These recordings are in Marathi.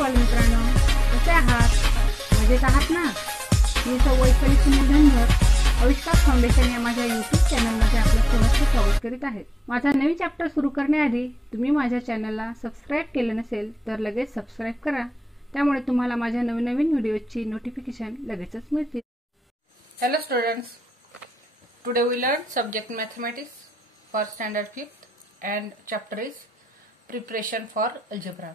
बाल मित्रांनो, कसे आहात? मजेत आहात ना? मी वैशाली सुनील धनगर आविष्कार फाउंडेशन या माझ्या यूट्यूब चॅनलमध्ये आपलं सहर्ष स्वागत करीत आहे। माझा नवीन चॅप्टर सुरू करण्याआधी तुम्ही माझ्या चॅनलला सबस्क्राइब केले नसेल तर लगेच सबस्क्राइब करा, त्यामुळे तुम्हाला माझ्या नवीन व्हिडिओची नोटिफिकेशन लगेचच मिळतील। Hello students, today we learn subject mathematics for standard 5th and chapter is preparation for algebra.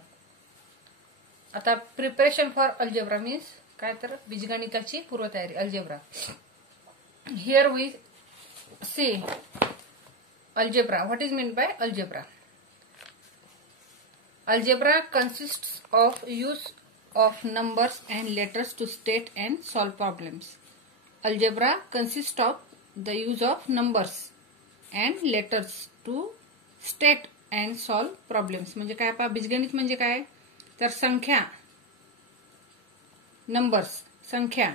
आता preparation for algebra means काय तर बीजगणिताची पूर्वतयारी algebra. Here we see algebra. What is meant by algebra? Algebra consists of use of numbers and letters to state and solve problems. Algebra consists of the use of numbers and letters to state and solve problems. म्हणजे काय पहा, बीजगणित म्हणजे काय तर संख्या, नंबर्स, संख्या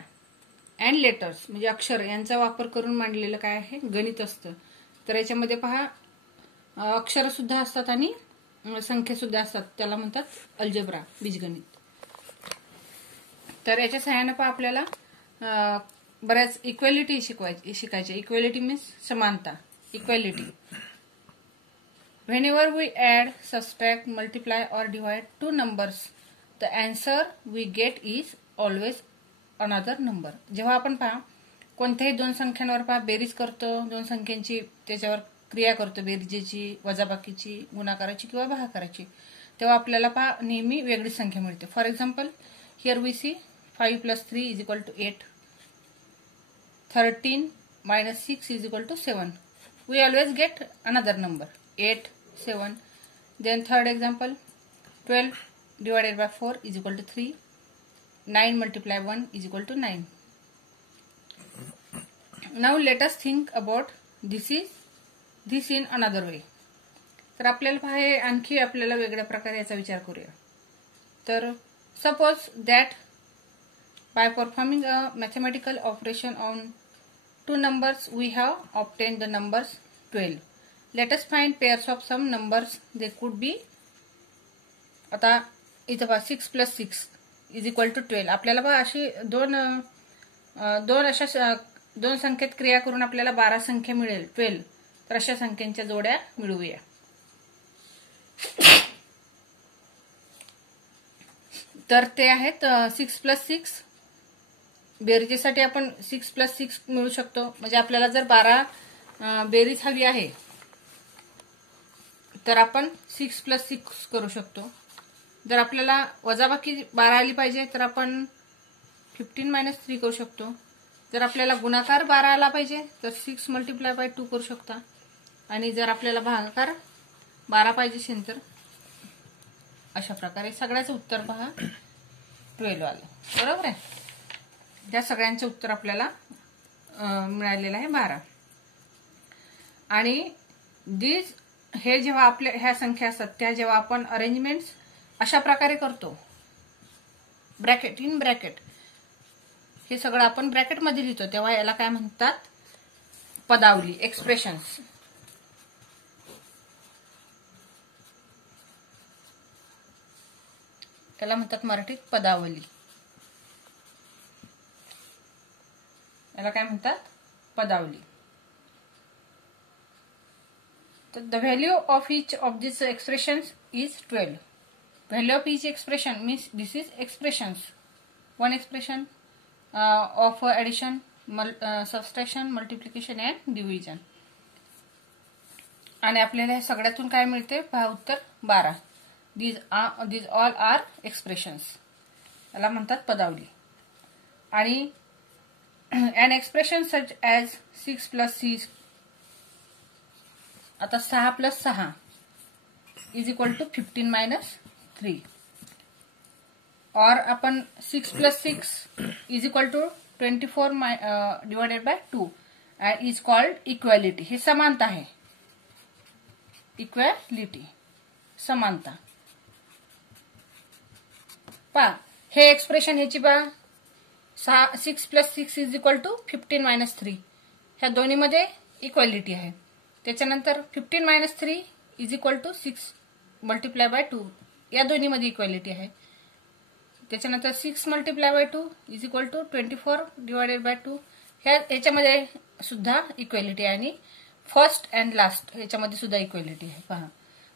अँड लेटर्स म्हणजे अक्षर यांचा वापर करून मांडलेलं काय आहे गणित असतं। तर याच्यामध्ये पहा अक्षर सुद्धा असतात आणि संख्या सुद्धा असतात, त्याला म्हणतात अल्जेब्रा, बीजगणित। तर याच्या सहाय्याने पहा आपल्याला बऱ्याच इक्वेलिटी शिकायची। इक्वेलिटी मीन्स समानता, equality. Whenever we add, subtract, multiply or divide two numbers, the answer we get is always another number. जेव्हा आपण पहा कोणत्याही दोन संख्यांवर पहा बेरीज करतो, दोन संख्यांची त्याच्यावर क्रिया करतो, बेरीजेची, वजाबाकीची, गुणाकाराची किंवा भागाकाराची, तेव्हा आपल्याला पहा नेहमी वेगळी संख्या मिळते। For example here we see 5 + 3 = 8, 13 - 6 = 7. We always get another number 8, 7. Then third example 12 / 4 = 3. 9 × 1 = 9. Now let us think about this in another way. तर आपल्याला पहा हे आणखी आपल्याला वेगळ्या प्रकारे याचा विचार करूया। तर suppose that by performing a mathematical operation on two numbers we have obtained the numbers 12. Let us find pairs of some numbers. They could be, आता इथं पहा 6 + 6 = 12. आपल्याला पहा अशी दोन संख्येत क्रिया करून आपल्याला 12 संख्या मिळेल 12. तर अशा संख्यांच्या जोड्या मिळवूया। तर ते आहेत 6 + 6. बेरीजेसाठी आपण 6 + 6 मिळू शकतो, म्हणजे आपल्याला जर 12 बेरीज हवी आहे तर आपण 6 + 6 करू शकतो। जर आपल्याला वजाबाकी 12 आली पाहिजे तर आपण 15 - 3 करू शकतो। जर आपल्याला गुणाकार 12 आला पाहिजे तर 6 × 2 करू शकता, आणि जर आपल्याला भागाकार 12 पाहिजे असेल तर अशा प्रकारे सगळ्याचं उत्तर पहा 12 आलं, बरोबर आहे। त्या सगळ्यांचं उत्तर आपल्याला मिळालेलं आहे 12। आणि हे जेव्हा आपल्या ह्या संख्या असतात त्या जेव्हा आपण अरेंजमेंट्स अशा प्रकारे करतो, ब्रॅकेट इन ब्रॅकेट, हे सगळं आपण ब्रॅकेटमध्ये लिहितो, तेव्हा याला काय म्हणतात पदावली, एक्सप्रेशन्स। याला म्हणतात मराठीत पदावली, याला काय म्हणतात पदावली। तर the value of each of this expressions is 12. Value of each expression means this is expressions. One expression of addition, subtraction, multiplication and division. आणि आपल्याला या सगळ्यातून काय मिळते पहा उत्तर 12. these all are expressions. याला म्हणतात पदावली. आणि an expression such as 6 + 6, आता 6 + 6 = 15 - 3, और आपण 6 + 6 = 24 / 2 and is called equality. हे समानता आहे, इक्वॅलिटी, समानता। पहा हे एक्सप्रेशन ह्याची पहा 6 + 6 = 15 - 3, ह्या दोन्हीमध्ये इक्वॅलिटी आहे। त्याच्यानंतर 15 - 3 = 6 × 2, या दोन्हीमध्ये इक्वॅलिटी आहे। त्याच्यानंतर 6 multiply by 2 is equal to 24 divided by 2. ह्याच्यामध्ये सुद्धा इक्वेलिटी आहे आणि फर्स्ट अँड लास्ट ह्याच्यामध्ये सुद्धा इक्वेलिटी आहे. पहा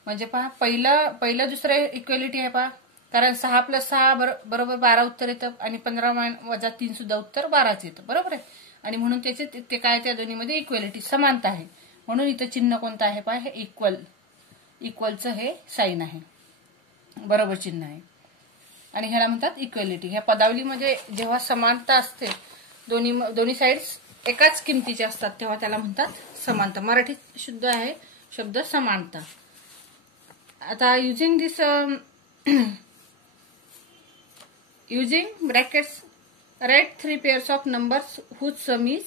म्हणजे पहा पहिलं दुसरं इक्वेलिटी आहे. पहा कारण 6 + 6 बरोबर 12 उत्तर येतं आणि 15 वजा 3 सुद्धा उत्तर 12च येतं. बरोबर आहे. आणि म्हणून त्याचे ते काय त्या दोन्हीमध्ये इक्वेलिटी समानता आहे. म्हणून इथं चिन्ह कोणतं आहे पहा हे इक्वलचं हे साईन आहे. बरोबर चिन्ह आहे आणि ह्याला म्हणतात इक्वेलिटी. ह्या पदावलीमध्ये जेव्हा समानता असते दोन्ही साइड्स एकाच किमतीचे असतात तेव्हा त्याला म्हणतात समानता. मराठीत शुद्ध आहे शब्द समानता. आता using this using brackets write 3 pairs of numbers whose sum is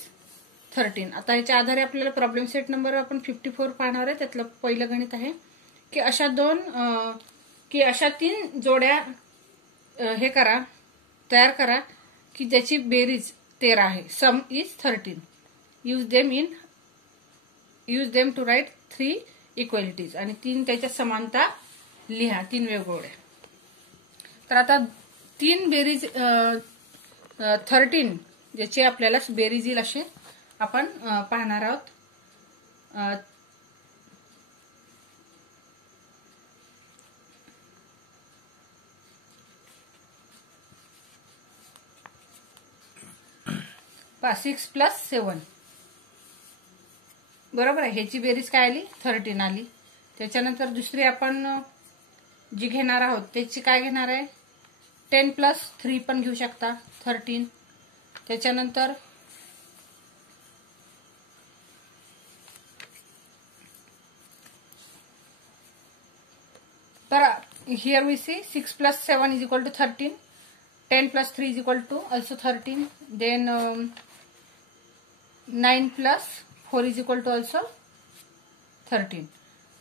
13. आता याच्या आधारे आपल्याला प्रॉब्लेम सेट नंबर आपण 54 पाहणार आहे. त्यातलं पहिलं गणित आहे की अशा 3 जोड्या हे करा तयार करा की ज्याची बेरीज 13 आहे. Sum is 13. Use them to write 3 equalities. आणि 3 त्याच्या समानता लिहा 3 वेगवेगळ्या. तर आता 3 बेरीज 13 ज्याची आपल्याला बेरीज येईल असे आपण पाहणार आहोत. पहा 6 + 7 बरोबर आहे. ह्याची बेरीज काय आली 13 आली. त्याच्यानंतर दुसरी आपण जी घेणार आहोत त्याची काय घेणार आहे 10 + 3 पण घेऊ शकता 13. त्याच्यानंतर तर here we see 6 + 7 is equal to 13. 10 + 3 is equal to also 13. Then 9 + 4 is equal to also 13.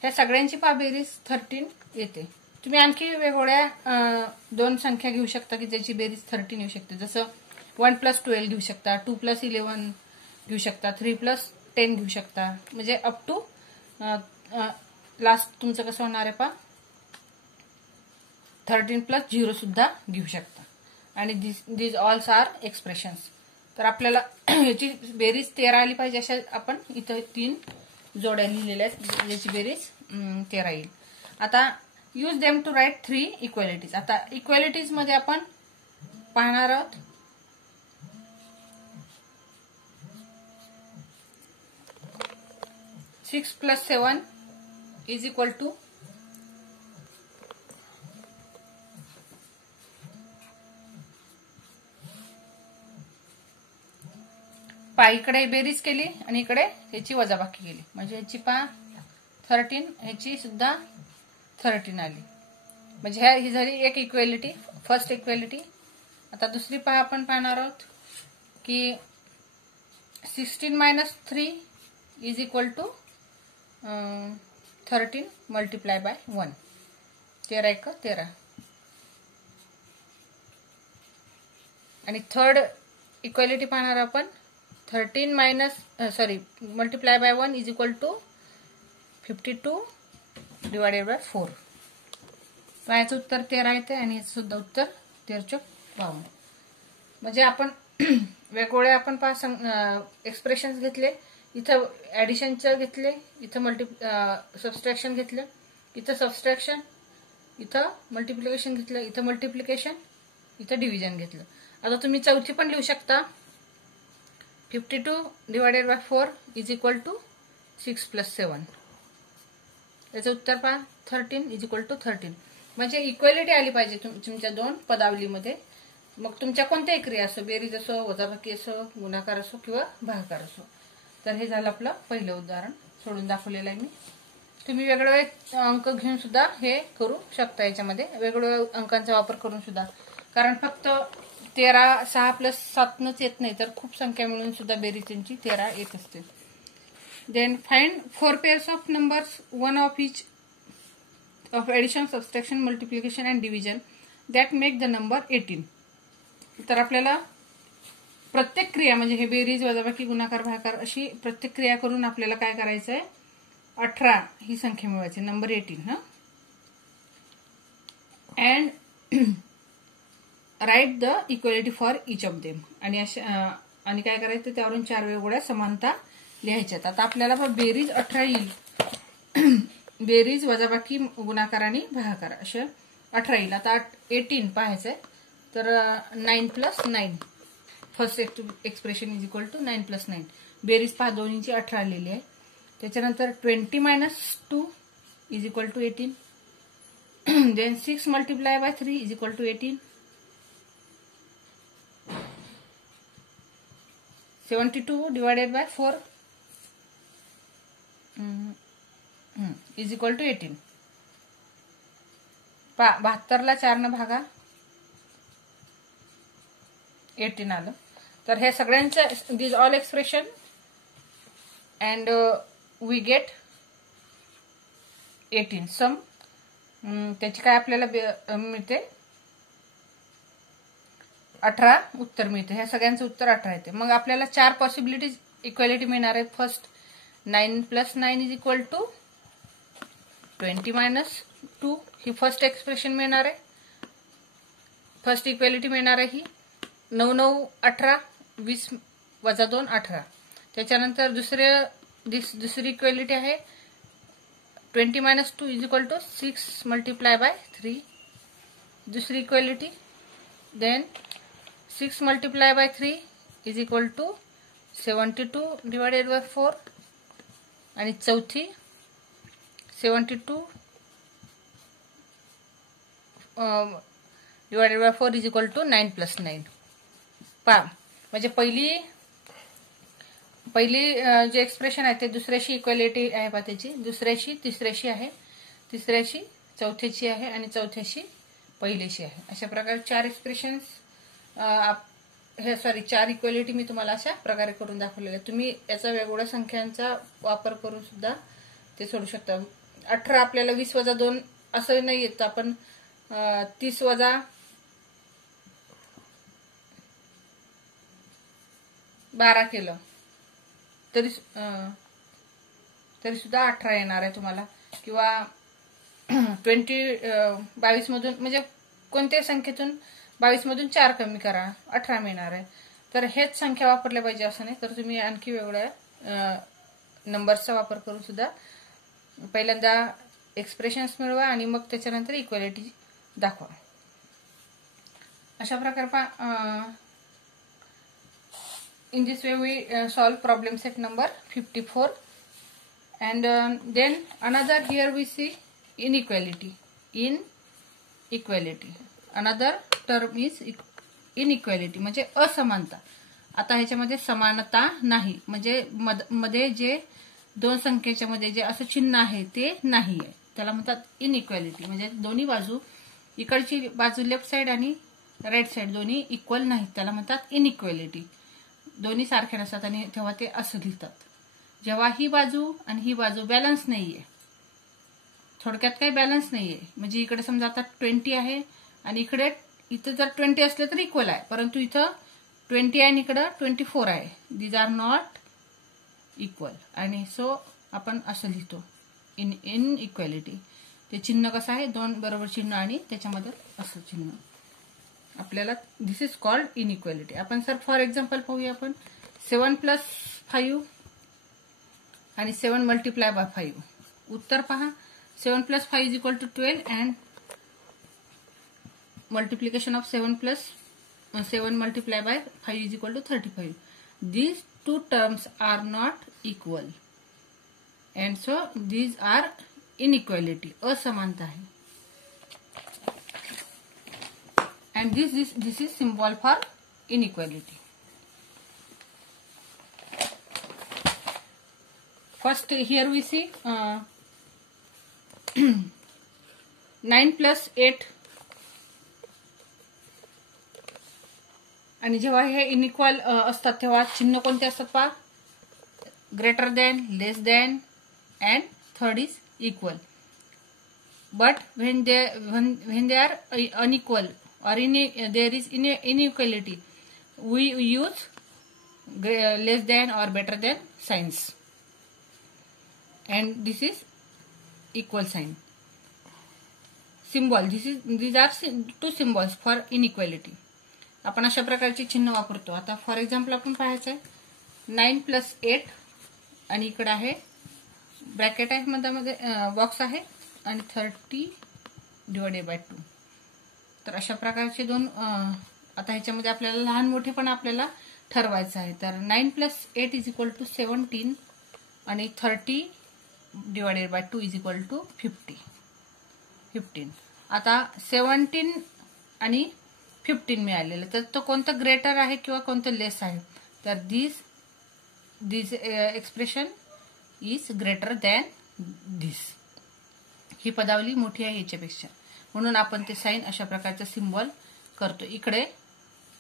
ह्या सगळ्यांची बेरीज 13 येते. तुम्ही आणखी वेगवेगळ्या 2 संख्या घेऊ शकता की ज्याची बेरीज 13 येऊ शकते. जसं 1 + 12 घेऊ शकता, 2 + 11 घेऊ शकता, 3 + 10 घेऊ शकता. म्हणजे अप टू लास्ट तुमचं कसं होणार आहे पहा 13 + 0 सुद्धा घेऊ शकता. आणि दिस ऑल्स आर एक्सप्रेशन्स. तर आपल्याला याची बेरीज 13 आली पाहिजे अशा आपण इथं 3 जोड्या लिहिलेल्या आहेत याची बेरीज 13 येईल. आता use them to write 3 equalities. आता इक्वेलिटीज मध्ये आपण पाहणार आहोत 6 + 7 इज इक्वल टू इकडे बेरीज केली आणि इकडे ह्याची वजाबाकी केली म्हणजे ह्याची 13 ह्याची सुद्धा 13 आली. म्हणजे ही झाली एक इक्वेलिटी फर्स्ट इक्वेलिटी. आता दुसरी आपण पाहणार आहोत की 16 - 3 is equal to 13 multiply by 1. 13 × 13. आणि थर्ड इक्वेलिटी पाहणार आपण 13 multiply by 1 is equal to 52 divided by 4. याचं उत्तर 13 येते आणि याचं सुद्धा उत्तर 13×52. म्हणजे आपण वेगवेगळे आपण एक्सप्रेशन्स घेतले. इथं ऍडिशनचं घेतले, इथं सबस्ट्रॅक्शन घेतलं, इथं सबस्ट्रॅक्शन, इथं मल्टिप्लिकेशन घेतलं, इथं मल्टिप्लिकेशन, इथं डिव्हिजन घेतलं. आता तुम्ही चौथी पण लिहू शकता 52 divided by 4 is equal to 6 + 7. याचं उत्तर 13 इज इक्वल टू 13. म्हणजे इक्वेलिटी आली पाहिजे तुमच्या 2 पदावलीमध्ये. मग तुमच्या कोणत्याही क्रिया असो बेरीज असो वजाबाकी असो गुणाकार असो किंवा भागाकार असो. तर हे झालं आपलं पहिलं उदाहरण सोडून दाखवलेलं आहे मी. तुम्ही वेगवेगळे अंक घेऊन सुद्धा हे करू शकता. याच्यामध्ये वेगवेगळ्या अंकांचा वापर करून सुद्धा. कारण फक्त 13 6 + 7 नच येत नाही तर खूप संख्या मिळून सुद्धा बेरीज त्यांची 13 येत असते. Then find 4 pairs of numbers one of each of addition subtraction multiplication and division that make the number 18. तर आपल्याला प्रत्येक क्रिया म्हणजे हे बेरीज वजाबाकी गुणाकार भागाकार अशी प्रत्येक क्रिया करून आपल्याला काय करायचं आहे 18 ही संख्या मिळवायची number 18. And write the equality for each of them. आणि आणि काय करायचं, त्यावरून 4 वेगवेगळ्या समानता लिहायच्यात. आता आपल्याला बेरीज 18 येईल. बेरीज वजाबाकी गुणाकार आणि भागाकार अशा 18 येईल. आता 18 पाहायचंय. तर 9 + 9 first expression is equal to 9 + 9. बेरीज पहा दोन्हीची 18 आलेली आहे. त्याच्यानंतर 20 - 2 is equal to 18. Then 6 × 3 is equal to 18. 72 / 4 is equal to 18. 72ला 4 ने भागा 18 आलं. तर हे सगळ्यांचं this all expression and we get 18 sum. त्याची काय आपल्याला मिळते 18 उत्तर मिळते. ह्या सगळ्यांचं उत्तर 18 येते. मग आपल्याला 4 पॉसिबिलिटीज इक्वेलिटी मिळणार आहेत. फर्स्ट 9 + 9 इज इक्वल टू 20 - 2 ही फर्स्ट एक्सप्रेशन मिळणार आहे. फर्स्ट इक्वेलिटी मिळणार आहे ही. 9 - 9 18 20 - 2 18. त्याच्यानंतर दुसरी इक्वेलिटी आहे 20 - 2 इज इक्वल टू 6 × 3. दुसरी equality. Then 6 × 3 is equal to 72 / 4. आणि चौथी 72 / 4 इज इक्वल टू 9 + 9. पहा म्हणजे पहिली जे एक्सप्रेशन आहे ते दुसऱ्याशी इक्वेलिटी आहे पहा त्याची. दुसऱ्याशी तिसऱ्याशी आहे, तिसऱ्याशी चौथ्याची आहे आणि चौथ्याशी पहिल्याशी आहे. अशा प्रकारे 4 एक्सप्रेशन्स 4 इक्वेलिटी मी तुम्हाला अशा प्रकारे करून दाखवलेल्या. तुम्ही याचा वेगवेगळ्या संख्यांचा वापर करून सुद्धा ते सोडू शकता. 18 आपल्याला 20 - 2 असं नाही येत. आपण 30 - 12 केलं तरी सुद्धा 18 येणार आहे तुम्हाला. किंवा 22 मधून म्हणजे कोणत्याही संख्येतून 22 मधून 4 कमी करा 18 मिळणार आहे. तर हेच संख्या वापरल्या पाहिजे असं नाही. तर तुम्ही आणखी वेगवेगळ्या नंबर्सचा वापर करून सुद्धा पहिल्यांदा एक्सप्रेशन्स मिळवा आणि मग त्याच्यानंतर इक्वेलिटी दाखवा. अशा प्रकारे in this way we solve problem set number 54. And then another here we see inequality. Another term is inequality म्हणजे असमानता. आता ह्याच्यामध्ये समानता नाही म्हणजे मध्ये जे दोन संख्येच्या मध्ये जे असं चिन्ह आहे ते नाही आहे, त्याला म्हणतात इनइक्वॅलिटी. म्हणजे दोन्ही बाजू, इकडची बाजू लेफ्ट साइड आणि राईट साइड दोन्ही इक्वल नाहीत, त्याला म्हणतात इनइक्वॅलिटी. दोन्ही सारखे नसतात आणि तेव्हा ते असं लिहितात. जेव्हा ही बाजू आणि ही बाजू बॅलन्स नाहीये, थोडक्यात काही बॅलन्स नाहीये, म्हणजे इकडे समजा आता 20 आहे आणि इथं जर 20 असले तर इक्वल आहे, परंतु इथं 20 आहे आणि इकडं 24 आहे. These are not equal. आणि सो आपण असं लिहितो इनइक्वॅलिटी. ते चिन्ह कसं आहे, दोन बरोबर चिन्ह आणि त्याच्यामध्ये असं चिन्ह. आपल्याला दिस इज कॉल्ड इनइक्वॅलिटी. आपण सर फॉर एक्झाम्पल पाहूया. आपण 7 + 5 आणि 7 × 5. उत्तर पहा. 7 + 5 = 12 and multiplication of 7 × 5 is equal to 35. These two terms are not equal and so these are inequality. असमानता है. And this is symbol for inequality. First here we see 9 + 8. आणि जेव्हा हे इनइक्वल असतात तेव्हा चिन्ह कोणते असतात पहा. Greater than, less than and third is equal. But when they are unequal or there is inequality, we use less than or better than signs, and this is equal sign. Symbol. These are two symbols for inequality. आपण अशा प्रकारचे चिन्ह वापरतो. आता फॉर एक्झाम्पल आपण पाहायचं आहे 9 + 8 आणि इकडे आहे ब्रॅकेट आहे, मध्ये बॉक्स आहे आणि 30 ÷ 2. तर अशा प्रकारचे दोन आता ह्याच्यामध्ये आपल्याला लहान मोठे पण आपल्याला ठरवायचं आहे. तर 9 + 8 = 17 आणि 30 ÷ 2 = 15. आता 17 आणि 15 मिळालेलं, तर तो कोणतं ग्रेटर आहे किंवा कोणतं लेस आहे. तर दिस एक्सप्रेशन इज ग्रेटर दॅन दिस. ही पदावली मोठी आहे याच्यापेक्षा, म्हणून आपण ते साइन अशा प्रकारचं सिम्बॉल करतो. इकडे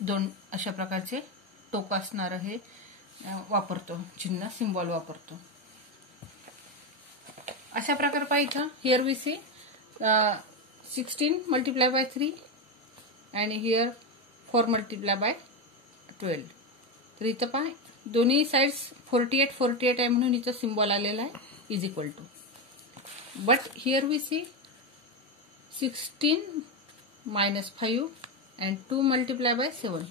दोन अशा प्रकारचे टोक असणारं हे वापरतो, चिन्ह सिम्बॉल वापरतो. अशा प्रकारे पाहिजे. हिअर वी सी 16 × 3 आणि हिअर 4 × 12. तर इथं पहा दोन्ही साइड्स 48 आहे म्हणून इथं सिम्बॉल आलेला आहे = but here we C 16 - 5 and 2 × 7.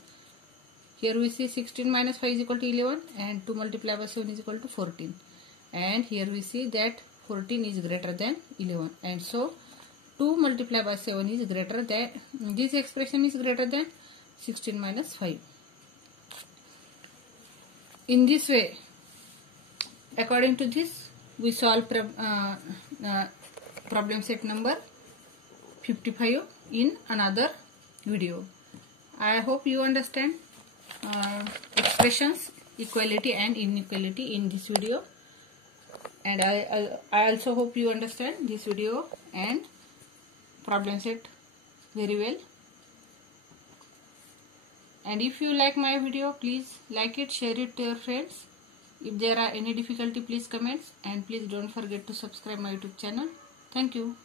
Here we see 16 - 5 = 11 and 2 × 7 = 14. And here we see that 14 is greater than 11, and so 2 × 7 is greater than, this expression is greater than 16 - 5. In this way, according to this, we solve problem set number 55 in another video. I hope you understand expressions, equality and inequality in this video, and I also hope you understand this video and problem set very well. And if you like my video, please like it, share it to your friends. If there are any difficulty, please comment, and please don't forget to subscribe my YouTube channel. Thank you.